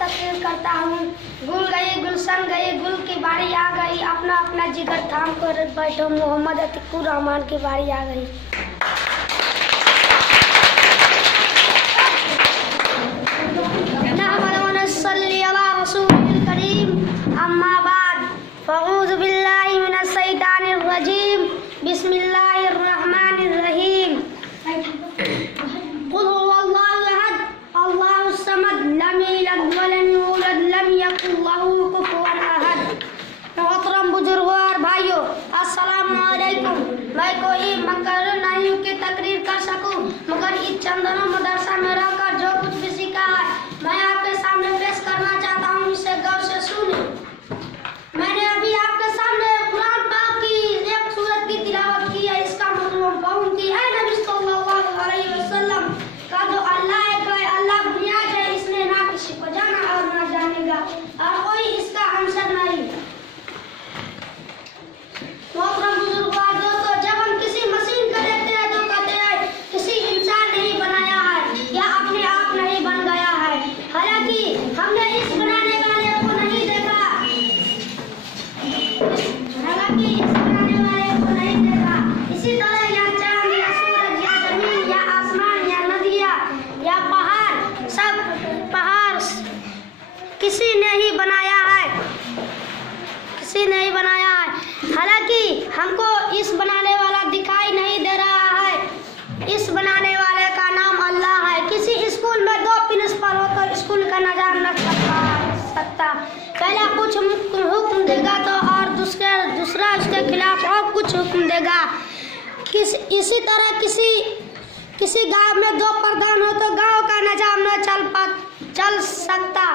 तकरीर करता हूँ। गुल गई गुलशन गई, गुल की बारी आ गई, अपना अपना जिगर थाम कर बैठो, मोहम्मद अतीकुर रहमान की बारी आ गई। अम्मा बाद फ़अऊज़ु बिल्लाहि मिनश शैतानिर रजीम, बिस्मिल्लाहिर रहमानिर रहीम। कुल हुवल्लाहु अहद, अल्लाहुस समद, लम यलिद व लम यूलद, लम यकुल लहू कुफुवन अहद। मोहतरम बुजुर्गों और भाइयों, अस्सलामु अलैकुम। मैं कोई मुकर्रर नहीं हूँ कि तकरीर कर सकूँ, मगर इस चंदना मदरसा में रहकर जो कुछ भी सीखा है मैं आपके सामने पेश करना चाहता हूँ, इसे गौर से सुने। मैंने अभी आपके सामने कुरान पाक की एक सूरत की तिलावत की है। इसका मतलब कहूँ कि है नबी सल्लल्लाहु अलैहि वसल्लम का जो अल्लाह है, अल्लाह बुनियाद है, इसने ना किसी को जाना और ना जानेगा, और कोई इसका अंशर नहीं। मोहतरम बुजुर्गों और दोस्तों, जब हम किसी मशीन को देखते हैं तो कहते हैं किसी इंसान ने बनाया है या अपने आप नहीं बन गया है, हालांकि हमने इस बनाने वाले को नहीं देखा, इसी तरह या चांद या सूरज या जमीन या आसमान या नदियाँ या पहाड़, सब पहाड़ किसी ने ही बनाया है, किसी ने ही बनाया है, हालांकि हमको इस बनाने वाला दिखाई नहीं दे रहा है। इस बनाने वाले का नाम अल्लाह है। किसी स्कूल में 2 प्रिंसिपल हो तो स्कूल का निजाम न सकता, पहला कुछ हुक्म देगा तो और दूसरा उसके खिलाफ और कुछ हुक्म देगा। इसी तरह किसी गांव में 2 प्रधान हो तो गांव का निजाम न चल सकता।